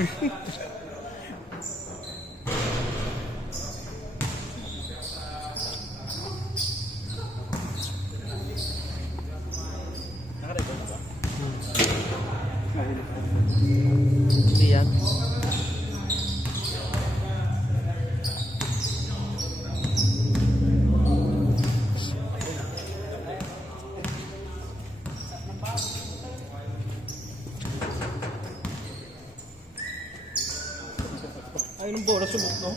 Hindi yan. Ay, nung bora subok, no?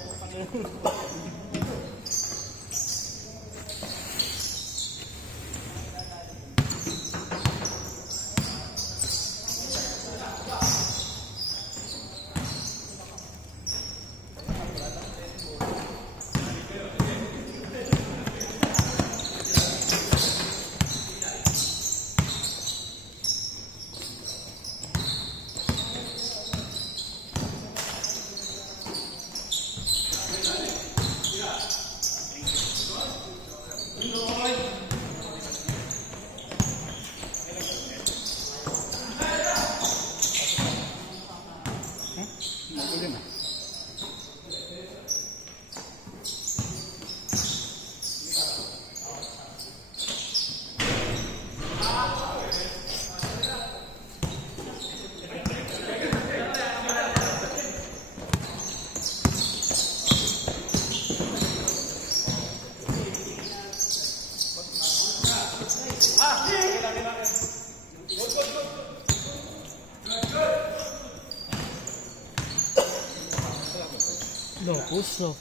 No, puso.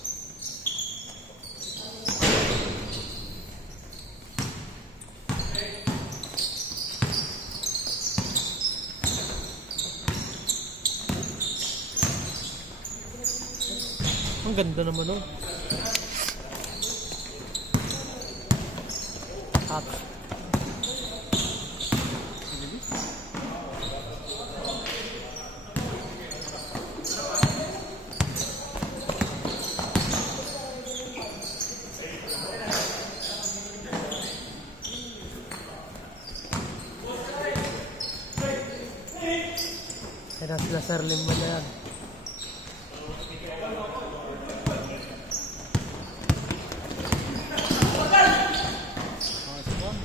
Ang ganda naman, oh. Hot. Kaya sila Serling mo na yan.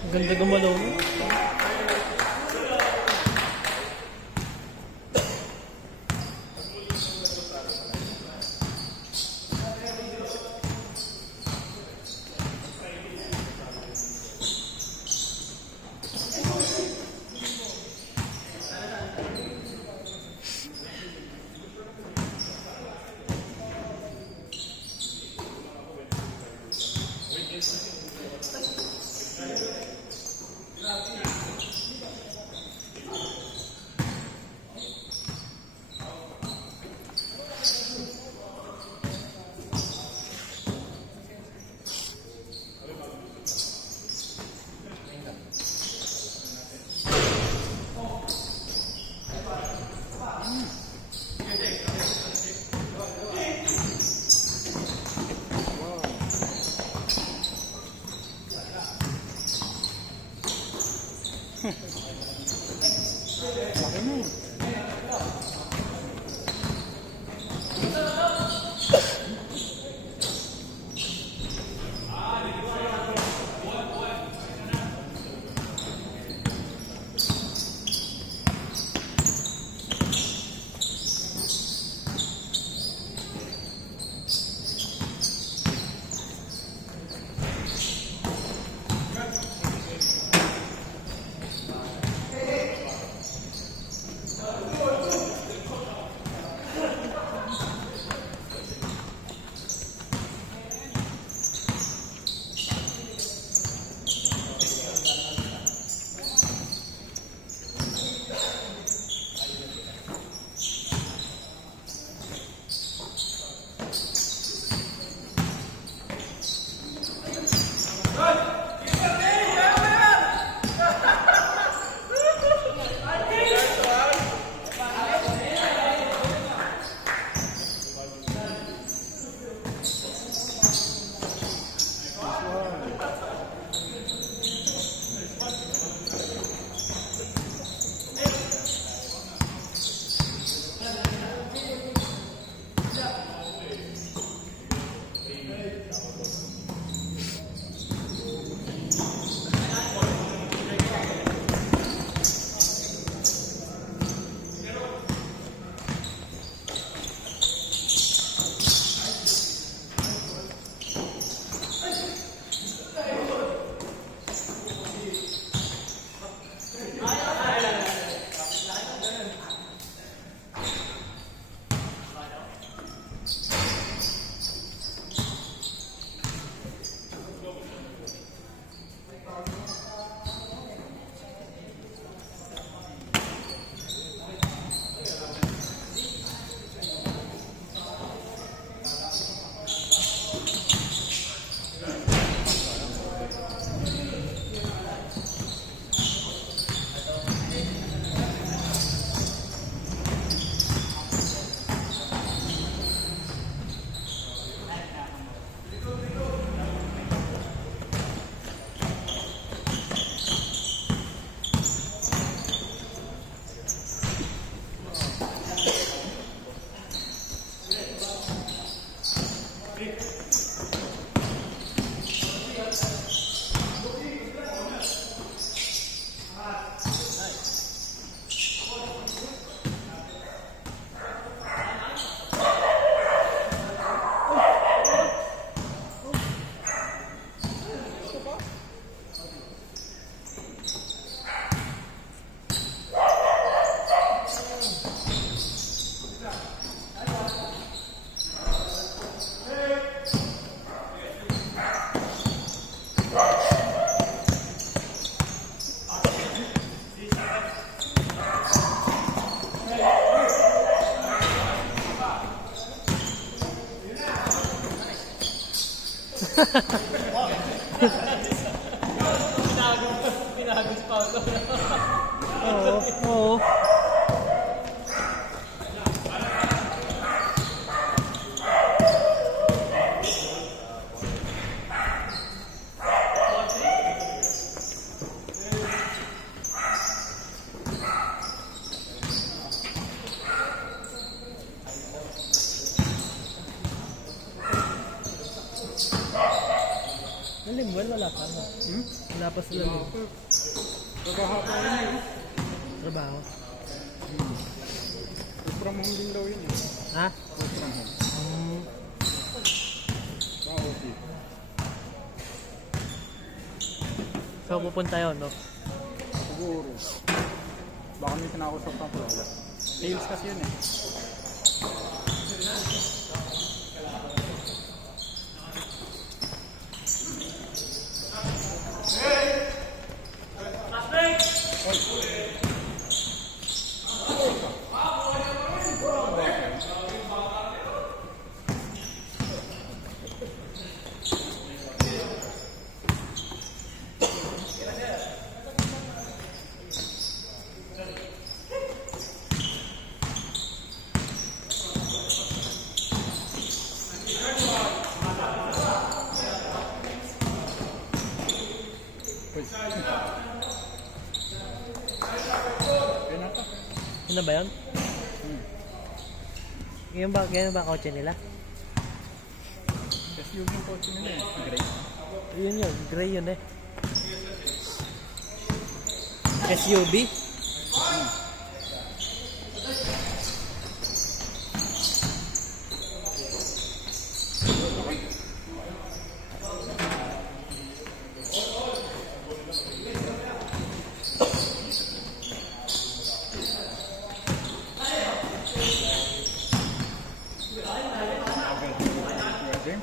Ang ganda gumalaw mo. Pinagos pa ako. Oo, oo. Lingwan, wala pa. No? Wala pa sila lingwan. Trabaho pa rin yun. Trabaho. Work from home din daw yun eh. Ha? Work from home. Okay. So, pupunta yun, no? Siguro. Baka may kinakusap ng pala. Sales kasi yun eh. Ano ba yun? Ganyan ba kotse nila? Kasi yung kotse nila eh. Gray. Yun, gray yun eh. SUV?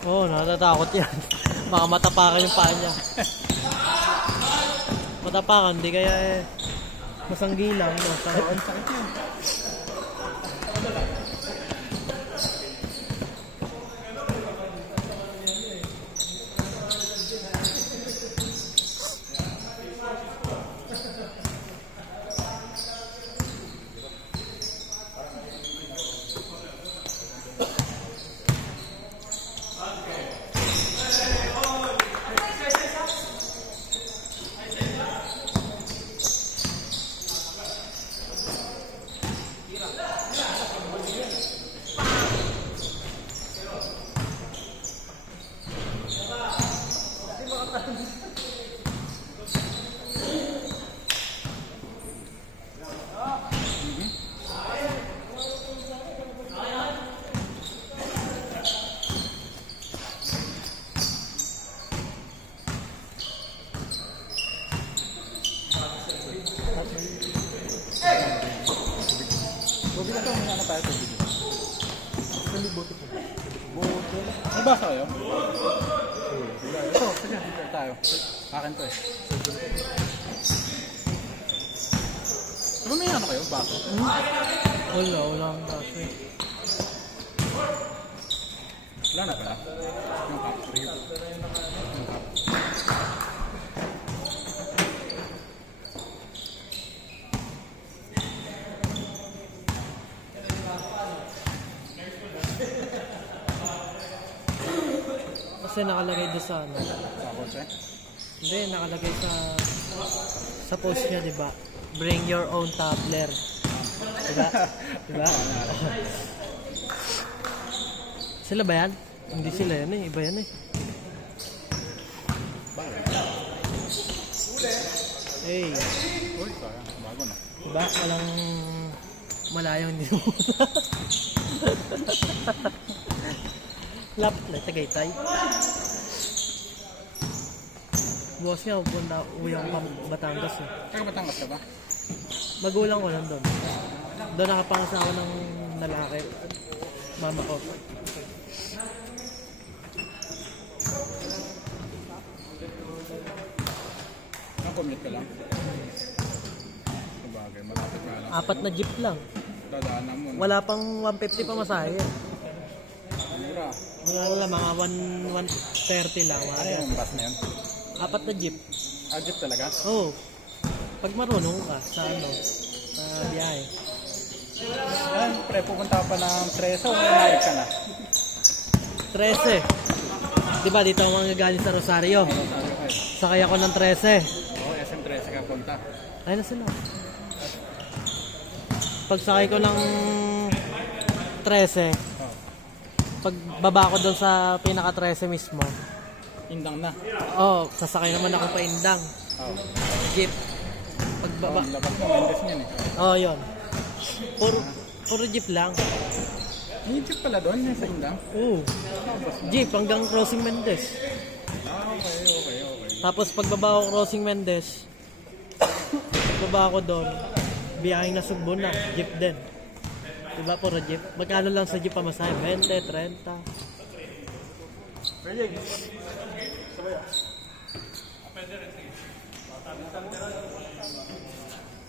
Oo, natatakot yan. Baka matapakan yung paa niya. Matapakan, di kaya eh. Masanggi lang. No? Sakit yun. Nabasa kayo? Ito, sige, sige tayo. Akin to eh. Ano may ano kayo? Baso? Wala akong baso eh. Wala na pala? Yung cup. Yung cup. Kasi nakalagay doon sa ano. Sa kotse? Hindi, nakalagay sa post niya, di ba? Bring your own tumbler. Diba? Diba? Sila ba yan? Hindi sila yan eh. Iba yan eh. Hey. Uy, sayang. Bago na. Diba? Walang malayong hindi mo. Lapit na, Tagaytay. Bukas nga, uwi ako pa Batangas eh. Taga Batangas ka ba? Magulang ko nandun. Doon nakapangasawa ng lalaki. Mama ko. Nang-commute ka lang? Sabagay, malapit ka lang. 4 na jeep lang. Dadaanan mo. Wala pang 150 pa masahe. Mura. Mga lang, mga 130 lang. Ano yung bus na yun? 4 na jeep. Jeep talaga? Oo. Pag marunong ka sa ano, sa biyahe. Yan, pre, pupunta ka pa ng 13 o naik ka na? 13. Diba dito ako magagaling sa Rosario? Sakay ako ng 13. Oo, SM 13 ka punta. Ayun na sila. Pag sakay ko ng 13, pag baba ko doon sa pinaka 13 mismo, Indang na. sasakay naman ako pa Indang. Jeep. Pag baba. Labas mo, Mendes niyan eh. Yun. Puro jeep lang. May jeep pala doon, yung sa Indang? Oo. Jeep hanggang Crossing Mendes. Okay. Tapos pagbaba ko Crossing Mendes, pagbaba ko doon, biyaheng na Sugbo na, jeep din. Diba puro jeep? Magkano lang sa jeep pamasahe? 20, 30.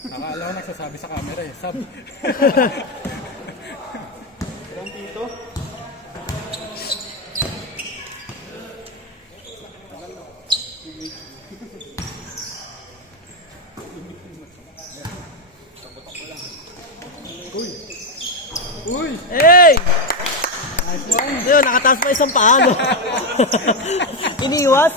Akala ko nagsasabi sa camera eh. Sabi. Ilang dito? Uy! Hey! Nice one! Ayun, nakataas pa isang paa, no? Iniwas.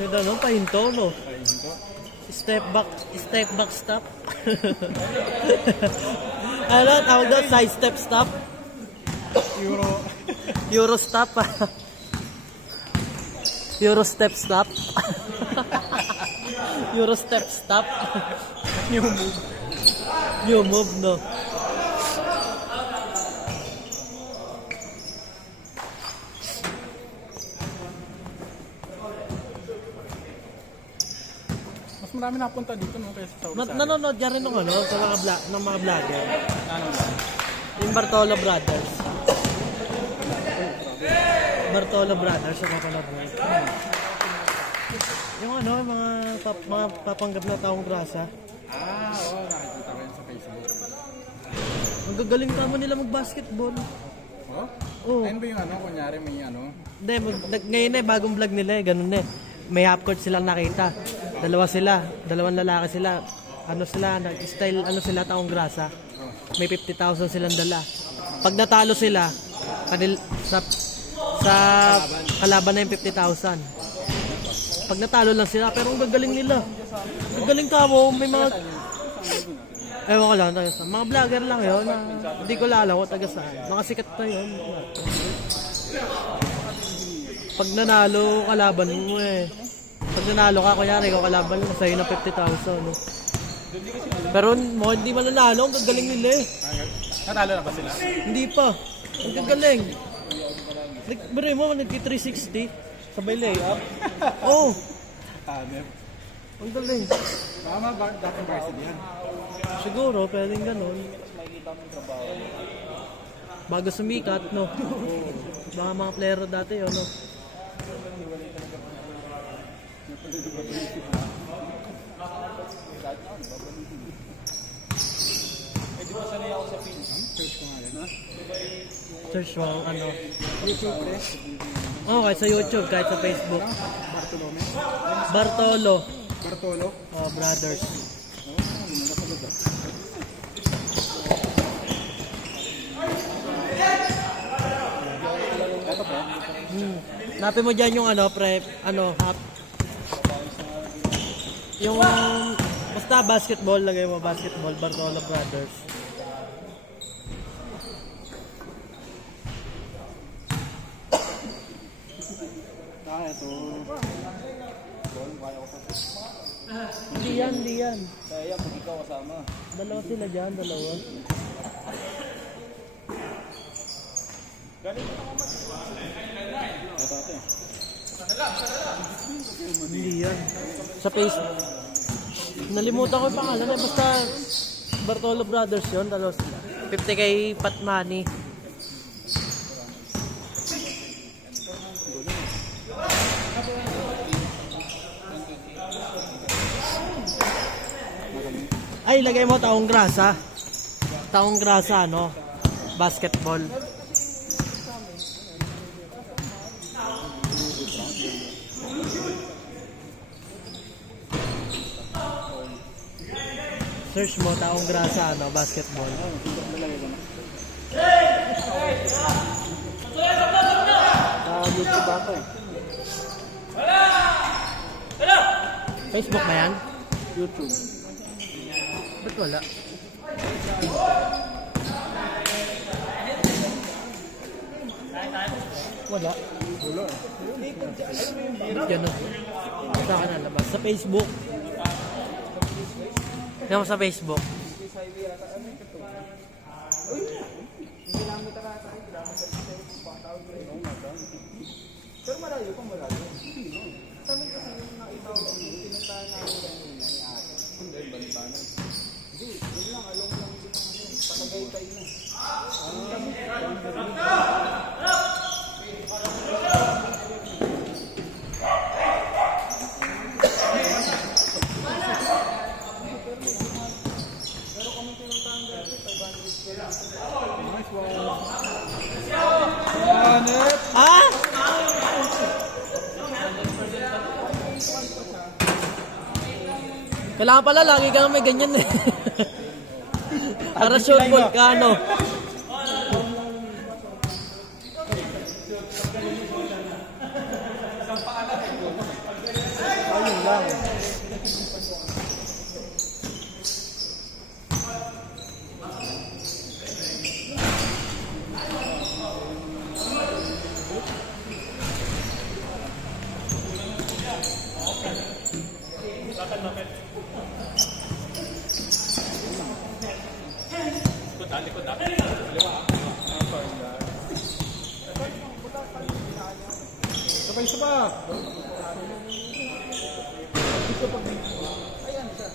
May ano, pahinto, no? Step back stop. Ano, tawag doon, side step stop. Euro stop. Euro step stop. Euro step stop. New move, no? Mas marami napunta dito no kaysa sa Rosario. Nanonood dyan rin ng ano, sa ng mga vlogger. Ano ba? Yung Bartolo Brothers. Bartolo Brothers, yung napanood mo. Yung ano, mga papanggap na taong grasa. Oo, nakikita ko yun sa Facebook. Ang gagaling tama nila mag-basketball. Oh? Oo. Ayun ba yung ano, kunyari may ano? Hindi, ngayon bagong vlog nila ganun may half court silang nakita. Dalawang lalaki sila. Ano sila, style, ano sila, taong grasa. May 50,000 silang dala. Pag natalo sila, sa kalaban na yung 50,000. Pag natalo lang sila, pero ang gagaling nila. Gagaling ka mo, may mga... Ewan ko lang, mga vlogger lang yun. Hindi ko lalaw kung taga saan. Mga sikat na yun. Pag nanalo, kalaban mo eh. Pag nanalo ka, kunyari, ikaw kalaban mo, sa'yo na 50,000. No? Pero hindi man nanalo, ang gagaling nila eh. Natalo na ba sila? Hindi pa. Ang gagaling. Bari mo, nag-360. Sabay layup. Oo. Ang galing. Tama ba? Dating varsity yan. Siguro, pwedeng ganun. Bago sumikat, no? Baka mga player dati, no? Search mo, ano? YouTube eh. Oh, kahit sa YouTube, kahit sa Facebook. Bartolo. Brothers. Napin mo dyan yung ano, yung basta basketball, lagay mo basketball, Bartolo Brothers. Ito. Hindi yan. Kaya pag ikaw kasama. Dalawa sila dyan, dalawa. Hindi yan. Sa Facebook. Nalimutan ko yung pangalan eh. Basta Bartolo Brothers yun. Talos 50k Pat Money. Ay, lagay mo taong grasa. Taong grasa, no? Basketball. Search mo taong grasa, no? Basketball. YouTube ako eh. Facebook ba yan? YouTube. Ba't wala? Wala. Wala. Ganun. Saan ka nalabas? Sa Facebook. Tignan mo sa Facebook. Pero malayo pa malayo. Sa amin kasi yung nakita ko, pinuntahan namin yung nangyari. Hindi, Bantanan. Hindi, yun lang, along lang din ang ano, sa Tagaytay na. Pero kung pinuntahan dati, 500 nice one. Ah? Kailangan pala, lagi ka may ganyan eh. Para short volcano. Ayun lang. Sabay isa pa. Ayan siya.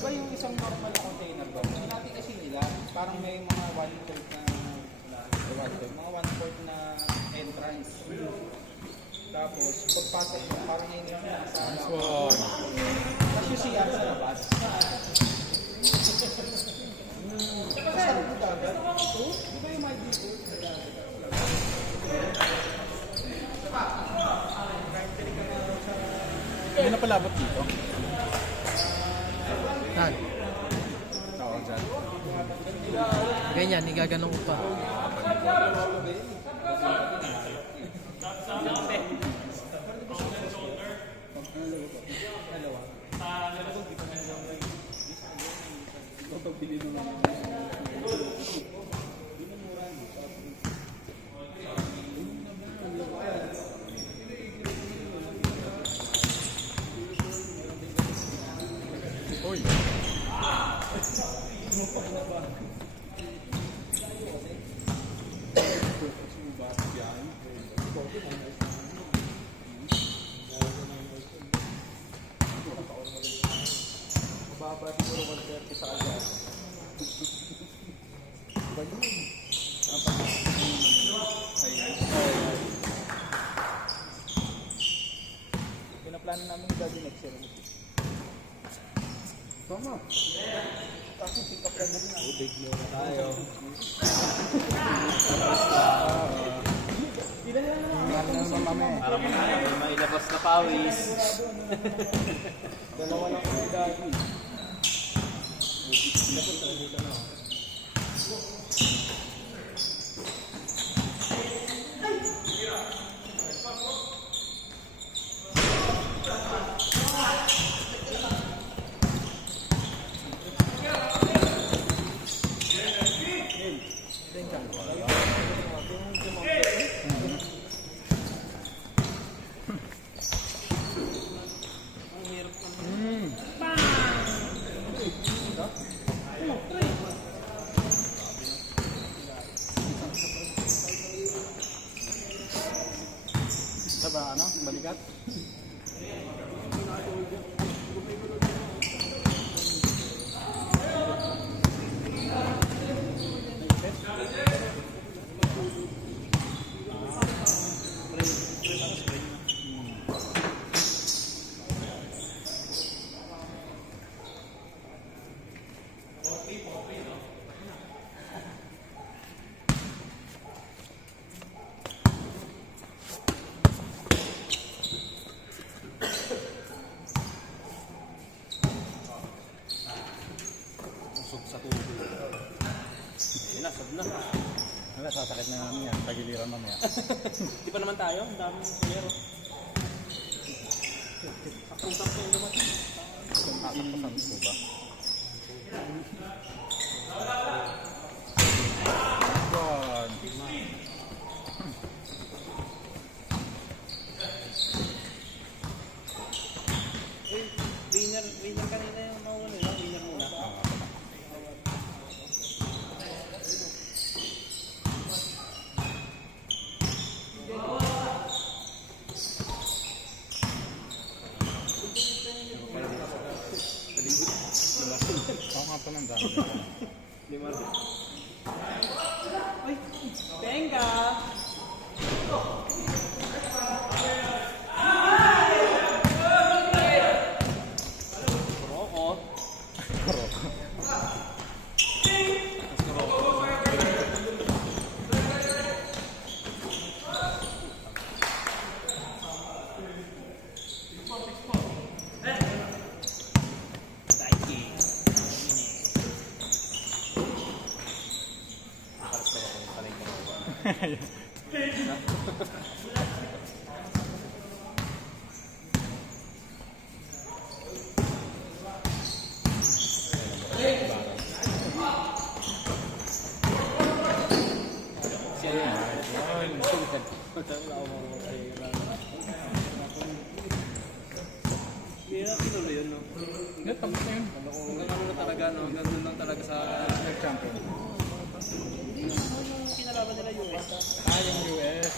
Diba yung isang normal na container ba? Natin kasi nila, parang may mga 1/4 na entrance. Tapos, pagpasok mo, parang yun yung nasa tapos yung CR sa labas. Kasarap mo dagat? Di ba yung might dito? Hindi na palabot dito. Saan? Tawag dyan. Ganyan, igaganong ko pa. Uy. Mababa siguro 130 sa agad. Ba yun? Pinaplano namin gagawin next year. Tama. Kasi pick up lang din ako. Big mo na tayo. Para mailabas na pawis. Dalawa lang kami dati. Ba ano? Balikat? Wala, sasakit na namin yan. Tagiliran mamaya. Di pa naman tayo. Ang daming playero. Apuntak ko yung naman. Nakakasabi ko ba? God. Winner kanina yung mawala lang. Winner muna. Ako nga pa ng dami. Ay! Tenga! Hindi na tinuloy yun, no? Hindi, tapos na yun. Hanggang ano na talaga, no? Hanggang doon lang talaga sa Nag-champion. Hindi yung kinalaban nila US. Yung US.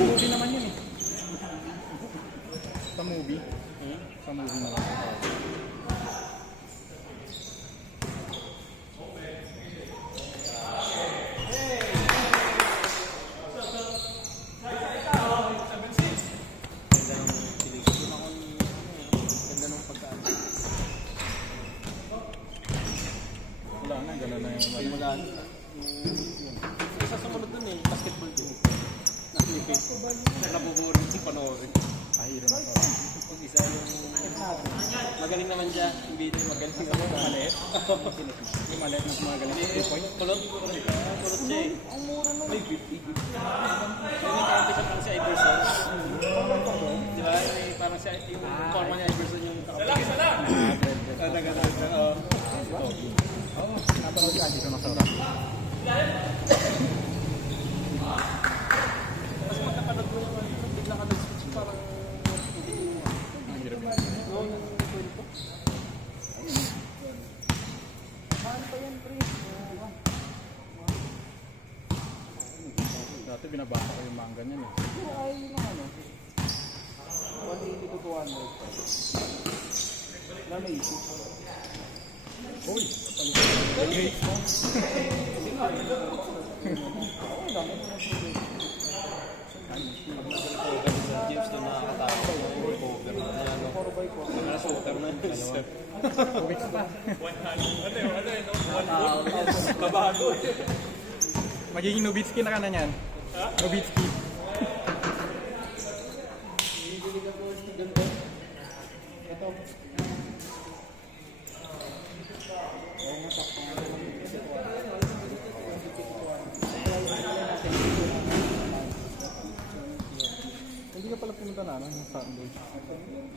Movie naman yun eh. Sa movie. Sa movie naman. Wala na, gano'n na yung Wala. Isa sumunod dun eh, basketball din. Nakilipin. Nabuburin yung panoorin. Ay, rin ako. Pag isa yung... Magaling naman siya. Hindi din magaling naman. Maliit? Yung maliit na magaling. 2 point? Kulot. Kulot siya eh. Ang mura nun. Ay, 50. Yung kaunti siya parang si Iverson. Di ba? Parang siya, yung forma ni Iverson yung kakapagin. Oo, napanood ka dito ng Saura. Kasi magkapanood mo naman, bigla ka nag-switch parang hindi mo. Ang hirap yun. Oo, yung kwento. Mahal pa yan, pre. Dati binabasa ko yung manga niyan eh. Pero ayaw yun ang ano. 180 to 200. Wala may isip. Uy! Great mo. James na nakakatawa. Cover na yan. 4x4. Mga super na. 2 weeks pa. Babago. Magiging Nowitzki na ka na yan. Nowitzki. Ito. ano, yung Sunday.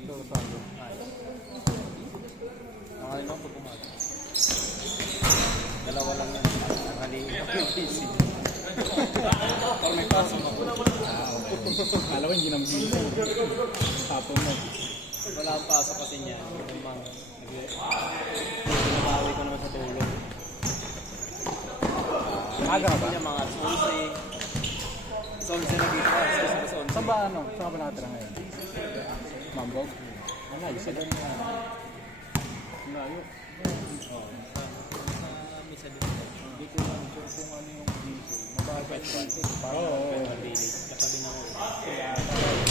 So, Sunday. Nakalimutan ko pumato. Dalawa lang yan. Nakalimutan ko yung PC. Or may pasok ako. Alam ko hindi naman busy. Tapon mo. Wala ang pasok kasi niya. Nag-aaway ko naman sa tulog. Aga ka ba? Niya mga 11. 11 na dito. Saan ba ano? Saan ba nakatira ngayon? Mambog? Ang layo sila. Ang layo. Oo. Misa dito. Hindi ko lang sure kung ano yung diesel. Mababa. Oo. Katabi na ako.